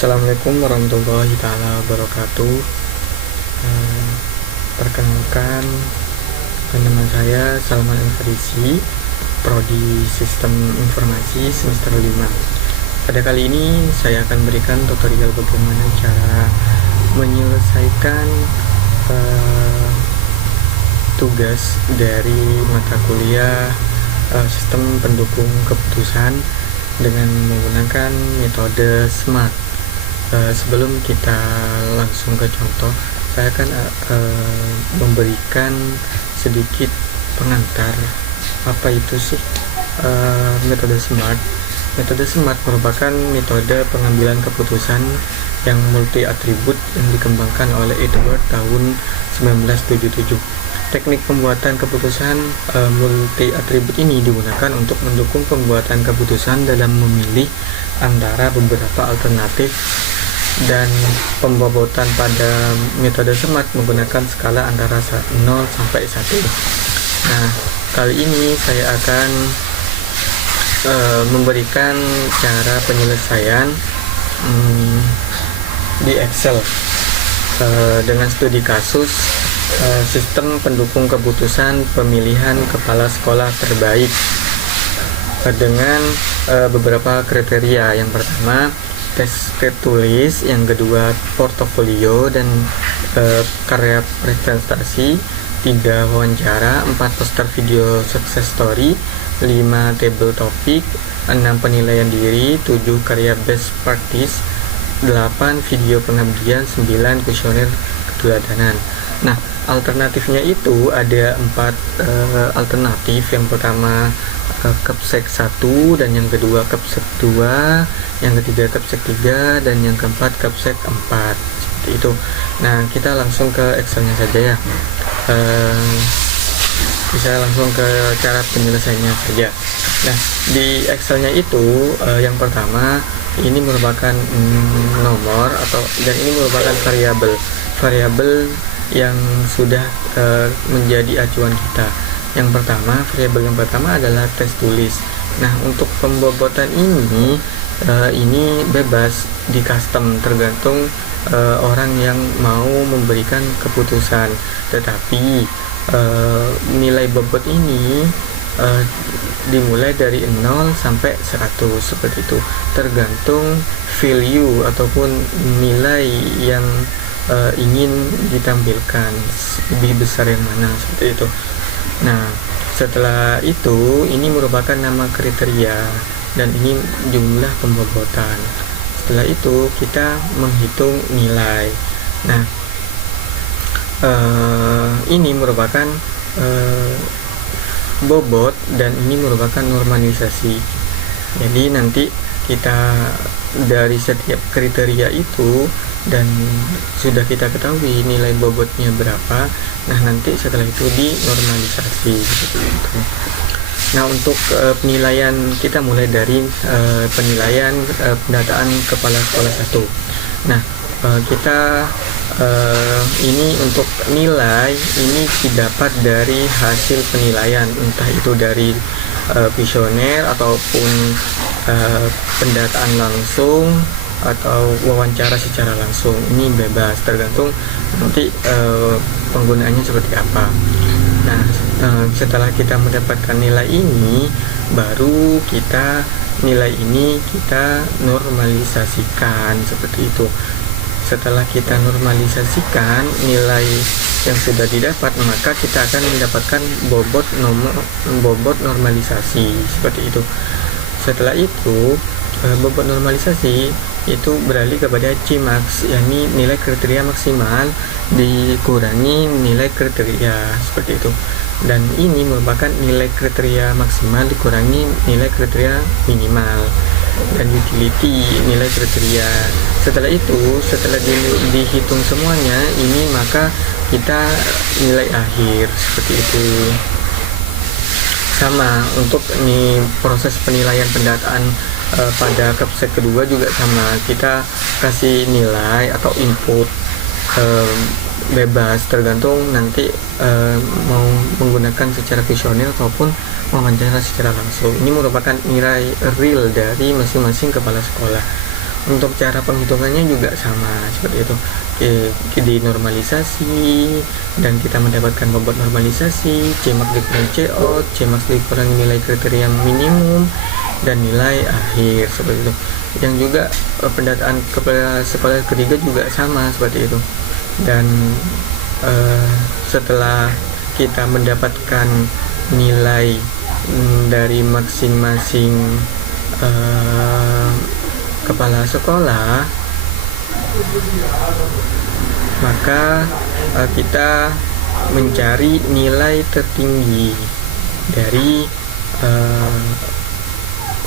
Assalamualaikum warahmatullahi taala wabarakatuh. Eh, Perkenalkan, nama saya Salman Al-Farisi, Prodi Sistem Informasi semester 5. Pada kali ini saya akan berikan tutorial bagaimana cara menyelesaikan tugas dari mata kuliah sistem pendukung keputusan dengan menggunakan metode SMART. Sebelum kita langsung ke contoh, saya akan memberikan sedikit pengantar apa itu sih metode SMART. Metode SMART merupakan metode pengambilan keputusan yang multi atribut yang dikembangkan oleh Edward tahun 1977. Teknik pembuatan keputusan multi atribut ini digunakan untuk mendukung pembuatan keputusan dalam memilih antara beberapa alternatif, dan pembobotan pada metode SMART menggunakan skala antara 0 sampai 1. Nah, kali ini saya akan memberikan cara penyelesaian di Excel dengan studi kasus sistem pendukung keputusan pemilihan kepala sekolah terbaik dengan beberapa kriteria. Yang pertama, tes tertulis, yang kedua portofolio dan karya presentasi, 3 wawancara, 4 poster video success story, 5 table topik, 6 penilaian diri, 7 karya best practice, 8 video pengabdian, 9 kuesioner keteladanan. Nah, alternatifnya itu ada 4 alternatif. Yang pertama Kepsek 1, dan yang kedua Kepsek 2, yang ketiga Kepsek 3, dan yang keempat Kepsek 4. Seperti itu. Nah, kita langsung ke Excelnya saja ya. Bisa langsung ke cara penyelesaiannya saja. Nah, di Excelnya itu yang pertama ini merupakan nomor dan ini merupakan variabel yang sudah menjadi acuan kita. Variabel yang pertama adalah tes tulis. Nah, untuk pembobotan ini bebas di custom, tergantung orang yang mau memberikan keputusan. Tetapi nilai bobot ini dimulai dari 0 sampai 100 seperti itu, tergantung value ataupun nilai yang ingin ditampilkan, lebih besar yang mana, seperti itu. Nah, setelah itu ini merupakan nama kriteria dan ini jumlah pembobotan. Setelah itu kita menghitung nilai. Nah, ini merupakan bobot dan ini merupakan normalisasi. Jadi nanti kita dari setiap kriteria itu dan sudah kita ketahui nilai bobotnya berapa, nah nanti setelah itu dinormalisasi gitu. Nah, untuk penilaian kita mulai dari penilaian pendataan kepala sekolah 1. Nah, kita ini untuk nilai ini didapat dari hasil penilaian, entah itu dari kuesioner ataupun pendataan langsung atau wawancara secara langsung. Ini bebas, tergantung nanti penggunaannya seperti apa. Nah, setelah kita mendapatkan nilai ini, baru nilai ini kita normalisasikan seperti itu. Setelah kita normalisasikan nilai yang sudah didapat, maka kita akan mendapatkan bobot normalisasi seperti itu. Setelah itu bobot normalisasi itu beralih kepada Cmax, yakni nilai kriteria maksimal dikurangi nilai kriteria, seperti itu. Dan ini merupakan nilai kriteria maksimal dikurangi nilai kriteria minimal, dan utility nilai kriteria. Setelah itu, setelah dihitung semuanya ini, maka kita nilai akhir, seperti itu. Sama untuk ini proses penilaian pendataan pada Kepsek kedua juga sama, kita kasih nilai atau input bebas, tergantung nanti mau menggunakan secara kuesioner ataupun wawancara secara langsung. Ini merupakan nilai real dari masing-masing kepala sekolah. Untuk cara penghitungannya juga sama seperti itu, dinormalisasi dan kita mendapatkan bobot normalisasi, Cmax dikurangi Cout, Cmax dikurangi nilai kriteria minimum dan nilai akhir seperti itu. Yang juga pendataan kepala sekolah ketiga juga sama seperti itu. Dan setelah kita mendapatkan nilai dari masing-masing kepala sekolah, maka kita mencari nilai tertinggi dari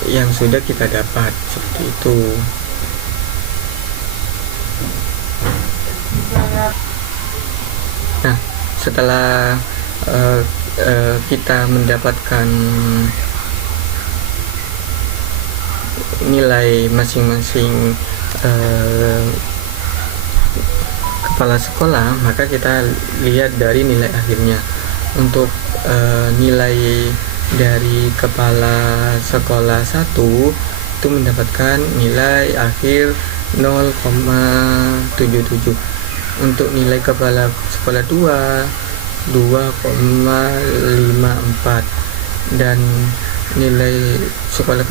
yang sudah kita dapat seperti itu. Nah, setelah kita mendapatkan nilai masing-masing kepala sekolah, maka kita lihat dari nilai akhirnya. Untuk nilai dari kepala sekolah 1 itu mendapatkan nilai akhir 0,77. Untuk nilai kepala sekolah 2,54, dan nilai kepala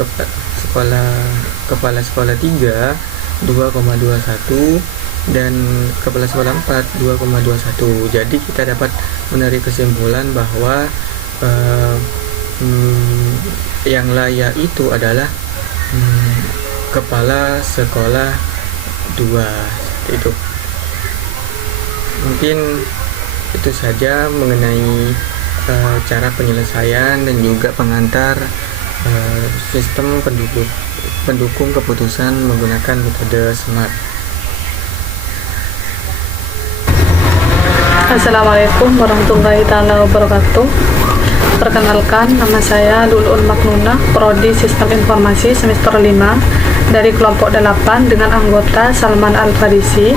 sekolah 3 2,21, dan kepala sekolah 4 2,21. Jadi kita dapat menarik kesimpulan bahwa yang layak itu adalah kepala sekolah 2 itu. Mungkin itu saja mengenai cara penyelesaian dan juga pengantar sistem pendukung keputusan menggunakan metode SMART. Assalamualaikum warahmatullahi taala wabarakatuh. Perkenalkan, nama saya Lulul Maknuna, Prodi Sistem Informasi semester 5 dari kelompok 8 dengan anggota Salman Al-Farisi.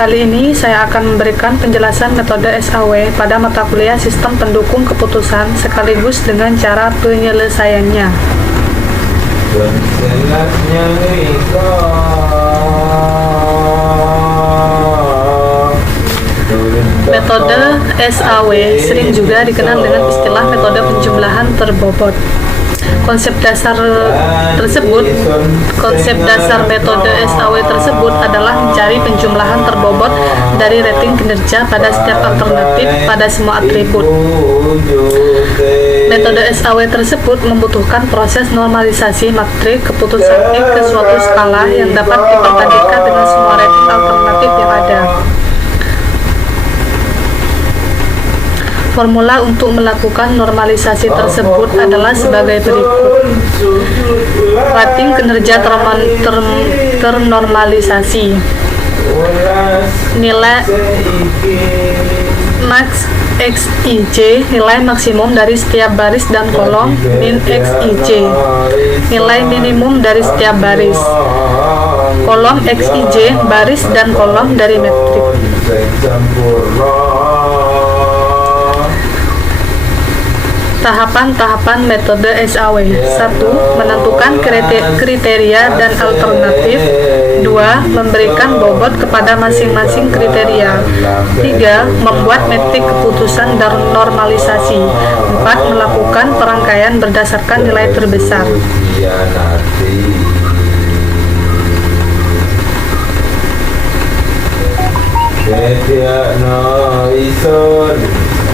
Kali ini saya akan memberikan penjelasan metode SAW pada mata kuliah Sistem Pendukung Keputusan sekaligus dengan cara penyelesaiannya. Metode SAW sering juga dikenal dengan istilah metode penjumlahan terbobot. Konsep dasar metode SAW tersebut adalah mencari penjumlahan terbobot dari rating kinerja pada setiap alternatif pada semua atribut. Metode SAW tersebut membutuhkan proses normalisasi matrik keputusan X ke suatu skala yang dapat diperbandingkan dengan semua rating alternatif yang ada. Formula untuk melakukan normalisasi tersebut adalah sebagai berikut. Rating kinerja ternormalisasi. Nilai max XIJ, nilai maksimum dari setiap baris dan kolom, min XIJ, nilai minimum dari setiap baris. Kolom XIJ, baris dan kolom dari metrik. Tahapan-tahapan metode SAW. 1. Menentukan kriteria dan alternatif. 2. Memberikan bobot kepada masing-masing kriteria. 3. Membuat metrik keputusan dan normalisasi. 4. Melakukan perangkaian berdasarkan nilai terbesar.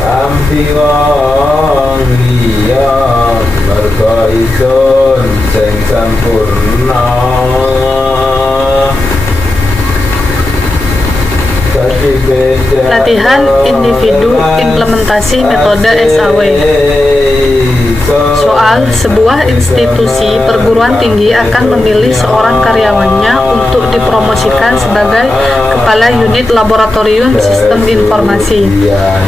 Ampi wong liya merga isun sing sampurna. Latihan individu implementasi metode SAW. Soal, sebuah institusi perguruan tinggi akan memilih seorang karyawannya untuk dipromosikan sebagai kepala unit laboratorium sistem informasi.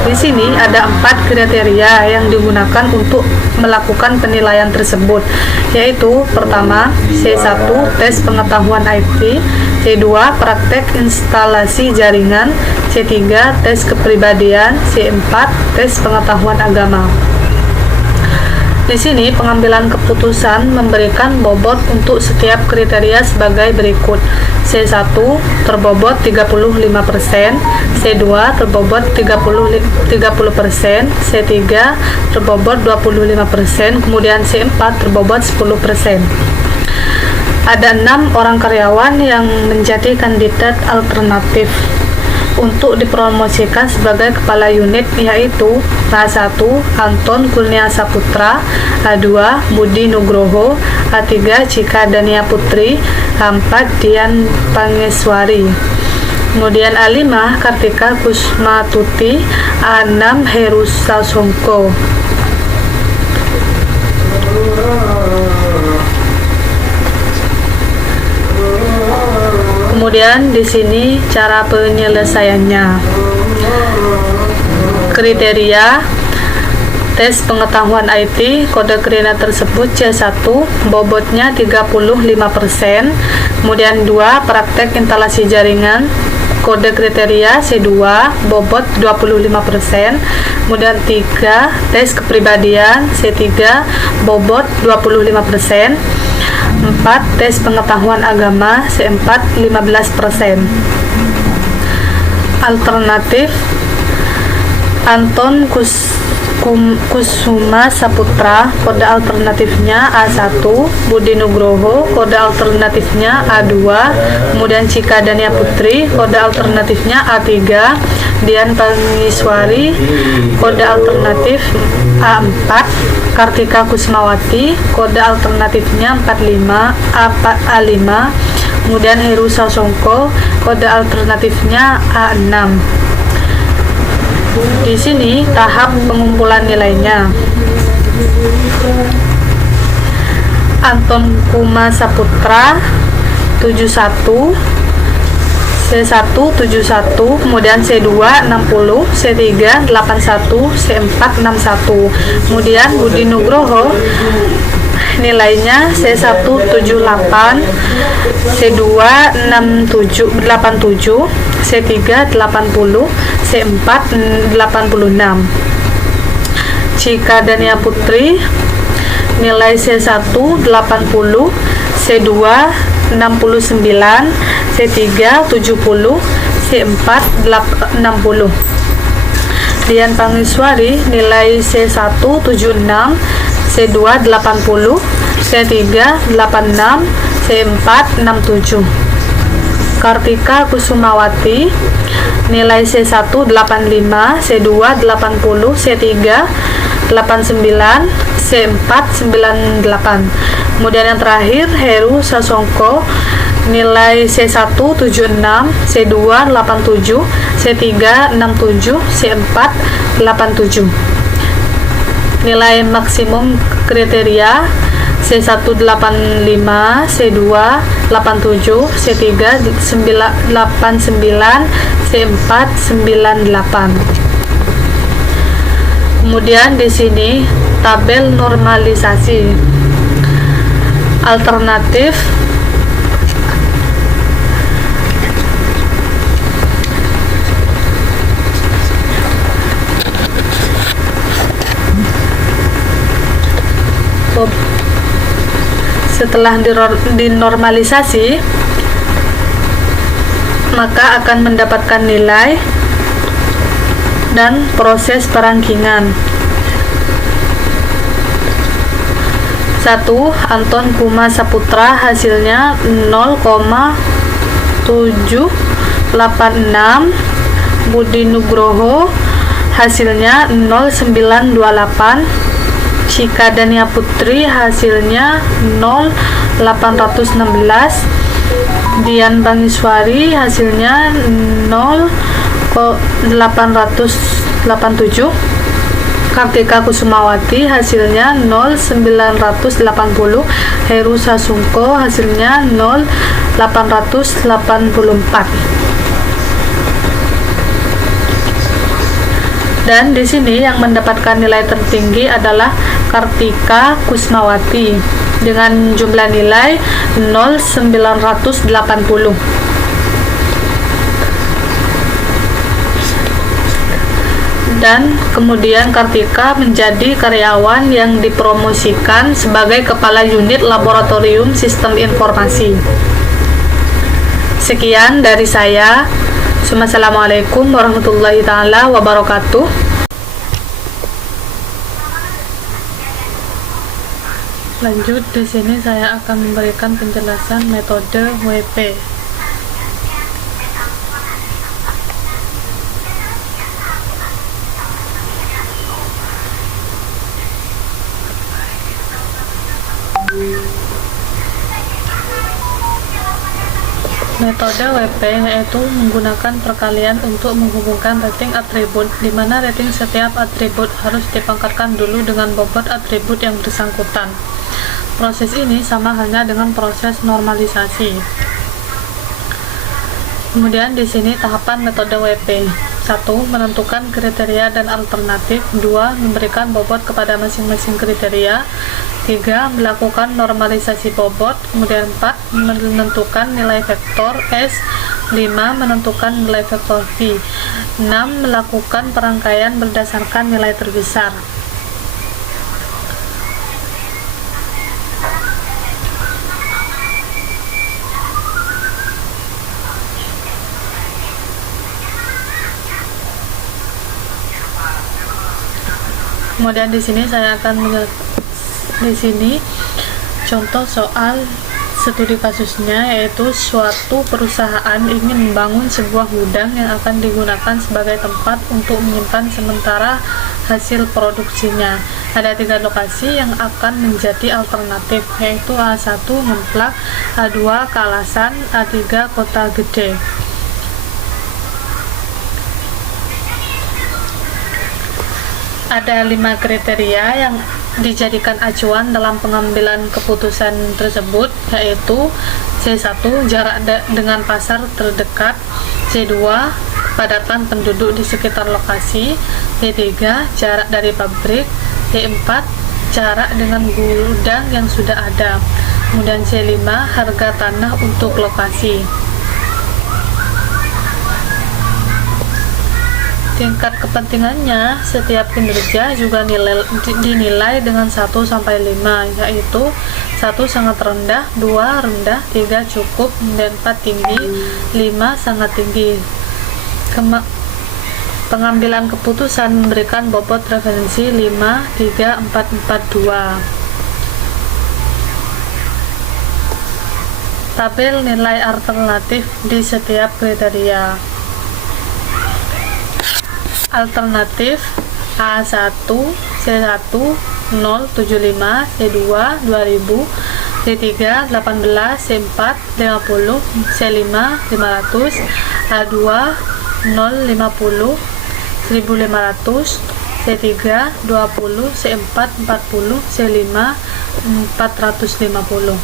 Di sini ada 4 kriteria yang digunakan untuk melakukan penilaian tersebut, yaitu pertama, C1 tes pengetahuan IT, C2 praktek instalasi jaringan, C3 tes kepribadian, C4 tes pengetahuan agama. Di sini pengambilan keputusan memberikan bobot untuk setiap kriteria sebagai berikut. C1 terbobot 35%, C2 terbobot 30%, C3 terbobot 25%, kemudian C4 terbobot 10%. Ada 6 orang karyawan yang menjadi kandidat alternatif untuk dipromosikan sebagai kepala unit, yaitu A1 Anton Kurnia Saputra, A2 Budi Nugroho, A3 Cika Dania Putri, A4 Dian Pangeswari. Kemudian A5 Kartika Kusmatuti, A6 Heru Sasongko. Kemudian di sini cara penyelesaiannya. Kriteria tes pengetahuan IT, kode kriteria tersebut C1 bobotnya 35%, kemudian 2 praktek instalasi jaringan, kode kriteria C2 bobot 25%, kemudian 3 tes kepribadian C3 bobot 25%, 4 tes pengetahuan agama C4 15%. Alternatif Anton Kusuma Saputra, kode alternatifnya A1, Budi Nugroho, kode alternatifnya A2, kemudian Cika Dania Putri, kode alternatifnya A3, Dian Pangiswari, kode alternatif A4, Kartika Kusmawati, kode alternatifnya 45, A5, kemudian Heru Sasongko, kode alternatifnya A6. Di sini tahap pengumpulan nilainya. Anton Kuma Saputra 71, C1 71, kemudian C2 60, C3 81, C4 61. Kemudian Budi Nugroho nilainya C1 78, C2 87, C3 80, C4 86. Cika Dania Putri nilai C1 80, C2 69, C3 70, C4 60. Dian Pangiswari nilai C1 76, C2 80, C3 86, C4 67. Kartika Kusumawati nilai C1 85, C2 80, C3 89, C4 98. Kemudian yang terakhir Heru Sasongko nilai C1 76, C2 87, C3 67, C4 87. Nilai maksimum kriteria C1 85, C2 87, C3 89, C4 98. Kemudian di sini tabel normalisasi. Alternatif setelah dinormalisasi maka akan mendapatkan nilai dan proses perangkingan. 1. Anton Kuma Saputra hasilnya 0,786, Budi Nugroho hasilnya 0,928, Cika Dania Putri hasilnya 0,816, Dian Pangiswari hasilnya 0,887, Kartika Kusumawati hasilnya 0,980, Heru Sasongko hasilnya 0,884. Dan di sini yang mendapatkan nilai tertinggi adalah Kartika Kusmawati dengan jumlah nilai 0,980. dan kemudian Kartika menjadi karyawan yang dipromosikan sebagai kepala unit laboratorium sistem informasi. Sekian dari saya. Assalamualaikum warahmatullahi taala wabarakatuh. Lanjut, di sini saya akan memberikan penjelasan metode WP. Metode WP yaitu menggunakan perkalian untuk menghubungkan rating atribut, di mana rating setiap atribut harus dipangkatkan dulu dengan bobot atribut yang bersangkutan. Proses ini sama halnya dengan proses normalisasi. Kemudian di sini tahapan metode WP. 1. Menentukan kriteria dan alternatif. 2. Memberikan bobot kepada masing-masing kriteria. 3. Melakukan normalisasi bobot. Kemudian 4. Menentukan nilai vektor S. 5. Menentukan nilai vektor V. 6. Melakukan perangkaian berdasarkan nilai terbesar. Kemudian di sini saya akan di sini contoh soal studi kasusnya, yaitu suatu perusahaan ingin membangun sebuah gudang yang akan digunakan sebagai tempat untuk menyimpan sementara hasil produksinya. Ada 3 lokasi yang akan menjadi alternatif, yaitu A1 Ngemplak, A2 Kalasan, A3 Kota Gede. Ada 5 kriteria yang dijadikan acuan dalam pengambilan keputusan tersebut, yaitu C1 jarak dengan pasar terdekat, C2 kepadatan penduduk di sekitar lokasi, C3 jarak dari pabrik, C4 jarak dengan gudang yang sudah ada, kemudian C5 harga tanah untuk lokasi. Tingkat kepentingannya, setiap kinerja juga dinilai dengan 1 sampai 5, yaitu 1 sangat rendah, 2 rendah, 3 cukup, dan 4 tinggi, 5 sangat tinggi. Pengambilan keputusan memberikan bobot referensi 5, 3, 4, 4, 2. Tabel nilai alternatif di setiap kriteria. Alternatif A1 C1 075, C2 2000, C3 18, C4 50, C5 500, A2 050 1500, C3 20, C4 40, C5 450.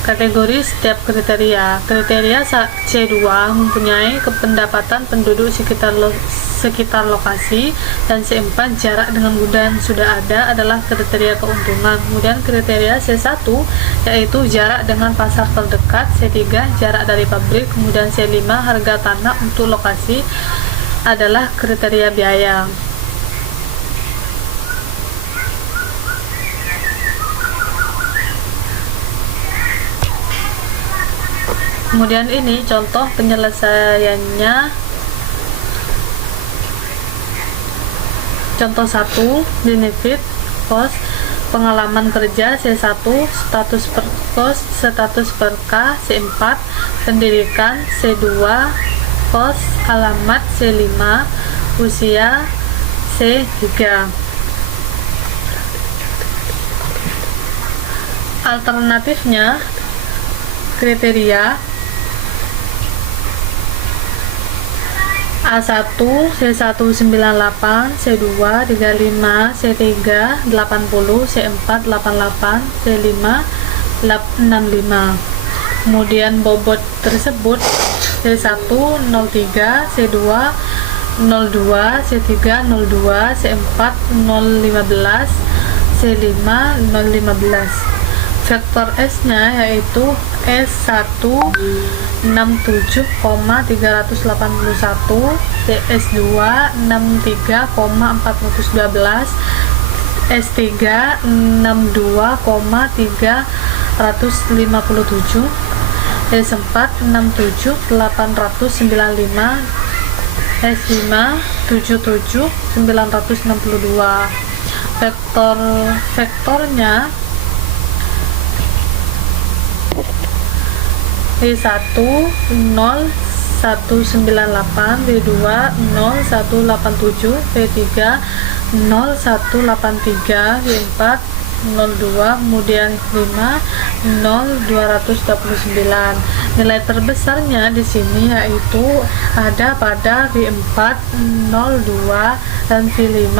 Kategori setiap kriteria. Kriteria C2 mempunyai pendapatan penduduk sekitar lokasi, dan C4 jarak dengan gudang sudah ada adalah kriteria keuntungan. Kemudian kriteria C1 yaitu jarak dengan pasar terdekat, C3 jarak dari pabrik, kemudian C5 harga tanah untuk lokasi adalah kriteria biaya. Kemudian ini contoh penyelesaiannya. Contoh 1, benefit, cost, pengalaman kerja C1, status per cost, status per K C4, pendidikan C2, cost, alamat C5, usia C3. Alternatifnya kriteria A1 C1 98, C2 35, C3 80, C4 88, C5 65. Kemudian bobot tersebut C1 03, C2 02, C3 02, C4 015, C5 015. Vektor S-nya yaitu S1 67,381, S2 63,412, S3 62,357, S4 67,895, S5 77,962. Vektornya V1 0 198, V2 0187, V3 0183, V4 02, kemudian 5 0229. Nilai terbesarnya di sini yaitu ada pada V4 02 dan V5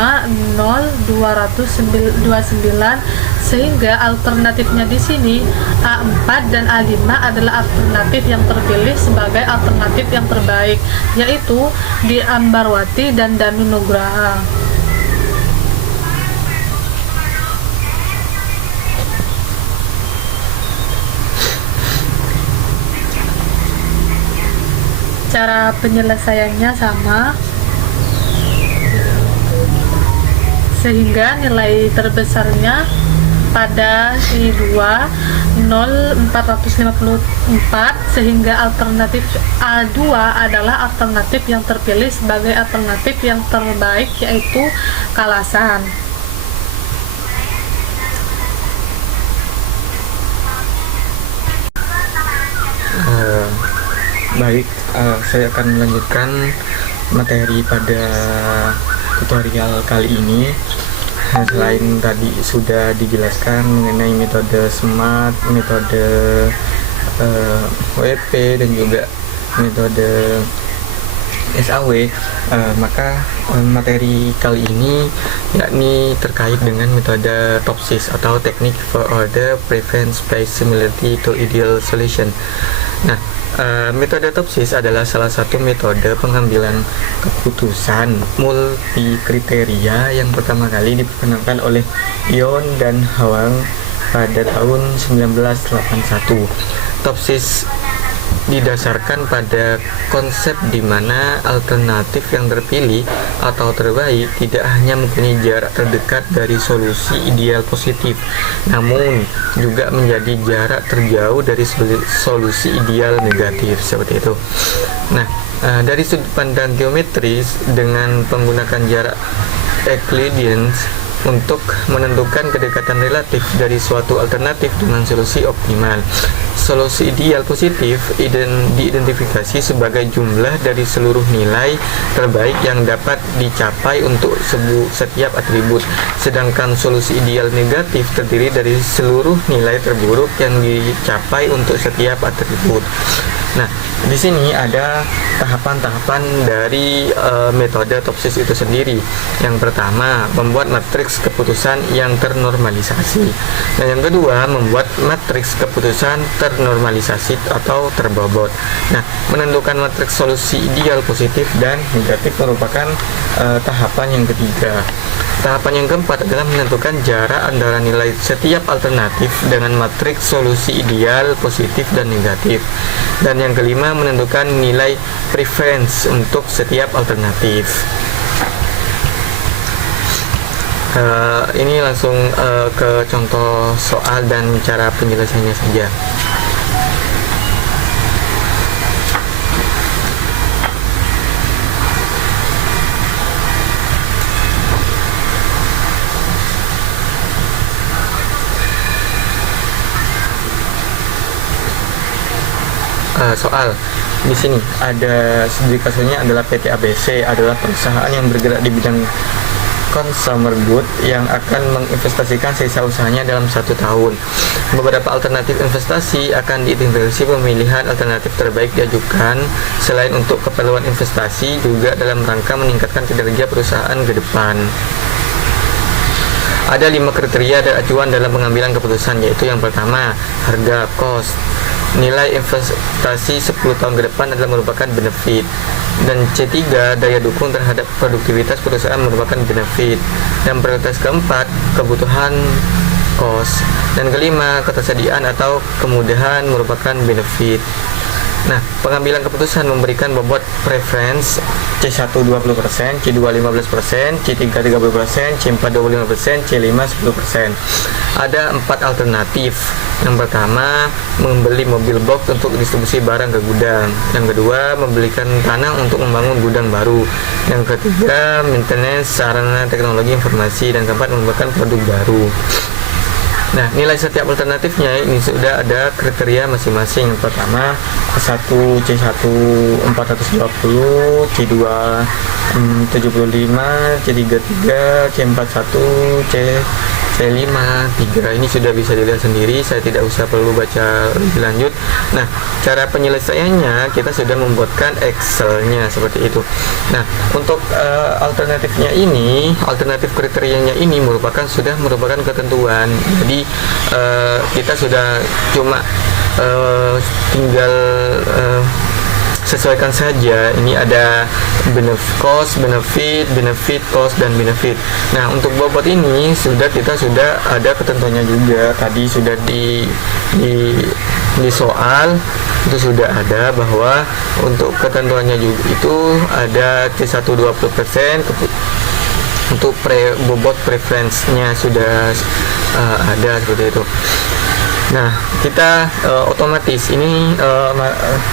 0229, sehingga alternatifnya di sini A4 dan A5 adalah alternatif yang terpilih sebagai alternatif yang terbaik, yaitu di Ambarwati dan Danu Nugraha. Cara penyelesaiannya sama, sehingga nilai terbesarnya pada I2 0454, sehingga alternatif A2 adalah alternatif yang terpilih sebagai alternatif yang terbaik, yaitu Kalasan. Baik, saya akan melanjutkan materi pada tutorial kali ini. Selain tadi sudah dijelaskan mengenai metode SMART, metode WP, dan juga metode SAW, maka materi kali ini yakni terkait dengan metode TOPSIS atau Technique for Order Prevent Space Similarity to Ideal Solution. Nah, metode TOPSIS adalah salah satu metode pengambilan keputusan multi kriteria yang pertama kali diperkenalkan oleh Yon dan Hwang pada tahun 1981. TOPSIS didasarkan pada konsep di mana alternatif yang terpilih atau terbaik tidak hanya mempunyai jarak terdekat dari solusi ideal positif, namun juga menjadi jarak terjauh dari solusi ideal negatif, seperti itu. Nah, dari sudut pandang geometris dengan menggunakan jarak Euclideans untuk menentukan kedekatan relatif dari suatu alternatif dengan solusi optimal. Solusi ideal positif diidentifikasi sebagai jumlah dari seluruh nilai terbaik yang dapat dicapai untuk setiap atribut, sedangkan solusi ideal negatif terdiri dari seluruh nilai terburuk yang dicapai untuk setiap atribut. Nah, di sini ada tahapan-tahapan dari metode TOPSIS itu sendiri. Yang pertama, membuat matriks keputusan yang ternormalisasi. Dan yang kedua, membuat matriks keputusan ternormalisasi atau terbobot. Nah, menentukan matriks solusi ideal positif dan negatif merupakan tahapan yang ketiga. Tahapan yang keempat adalah menentukan jarak antara nilai setiap alternatif dengan matriks solusi ideal, positif, dan negatif. Dan yang kelima, menentukan nilai preference untuk setiap alternatif. Ini langsung ke contoh soal dan cara penjelasannya saja. Soal di sini ada studi kasusnya adalah PT ABC adalah perusahaan yang bergerak di bidang consumer good yang akan menginvestasikan sisa usahanya dalam 1 tahun. Beberapa alternatif investasi akan diidentifikasi, pemilihan alternatif terbaik diajukan selain untuk keperluan investasi juga dalam rangka meningkatkan kinerja perusahaan ke depan. Ada 5 kriteria dan acuan dalam pengambilan keputusan, yaitu yang pertama, harga cost. Nilai investasi 10 tahun ke depan adalah merupakan benefit. Dan C3, daya dukung terhadap produktivitas perusahaan merupakan benefit. Dan prioritas keempat, kebutuhan cost. Dan kelima, ketersediaan atau kemudahan merupakan benefit. Nah, pengambilan keputusan memberikan bobot preference C1 20%, C2 15%, C3 30%, C4 25%, C5 10%. Ada 4 alternatif. Yang pertama, membeli mobil box untuk distribusi barang ke gudang. Yang kedua, membelikan tanah untuk membangun gudang baru. Yang ketiga, maintenance sarana teknologi informasi. Dan keempat, membuatkan produk baru. Nah, nilai setiap alternatifnya ini sudah ada kriteria masing-masing. Yang pertama, C1 420, C2 75, C3 3, C4 1, C5 3. Ini sudah bisa dilihat sendiri, saya tidak usah perlu baca lebih lanjut. Nah, cara penyelesaiannya kita sudah membuatkan Excel-nya seperti itu. Nah, untuk alternatifnya ini, alternatif kriterianya ini sudah merupakan ketentuan. Jadi kita sudah cuma tinggal sesuaikan saja. Ini ada cost, benefit, cost, dan benefit. Nah, untuk bobot ini kita sudah ada ketentuannya juga. Tadi sudah di soal itu sudah ada bahwa untuk ketentuannya juga itu ada C1 20%. Untuk bobot preference-nya sudah ada seperti itu. Nah, kita otomatis ini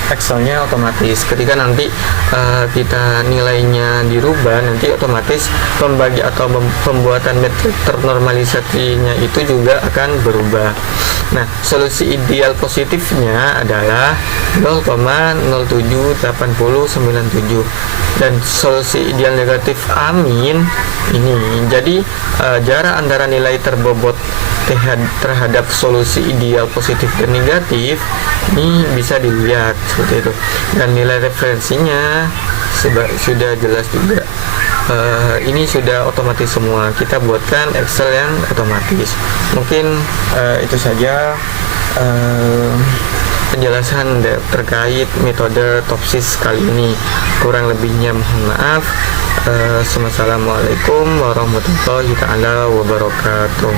Excel-nya otomatis. Ketika nanti kita nilainya dirubah, nanti otomatis pembagi atau pembuatan metrik ternormalisasinya itu juga akan berubah. Nah, solusi ideal positifnya adalah 0,078097 dan solusi ideal negatif amin ini. Jadi jarak antara nilai terbobot terhadap solusi ideal positif dan negatif ini bisa dilihat seperti itu, dan nilai referensinya sudah jelas juga. Ini sudah otomatis semua, kita buatkan Excel yang otomatis. Mungkin itu saja penjelasan terkait metode TOPSIS kali ini. Kurang lebihnya mohon maaf. Assalamualaikum warahmatullahi wabarakatuh.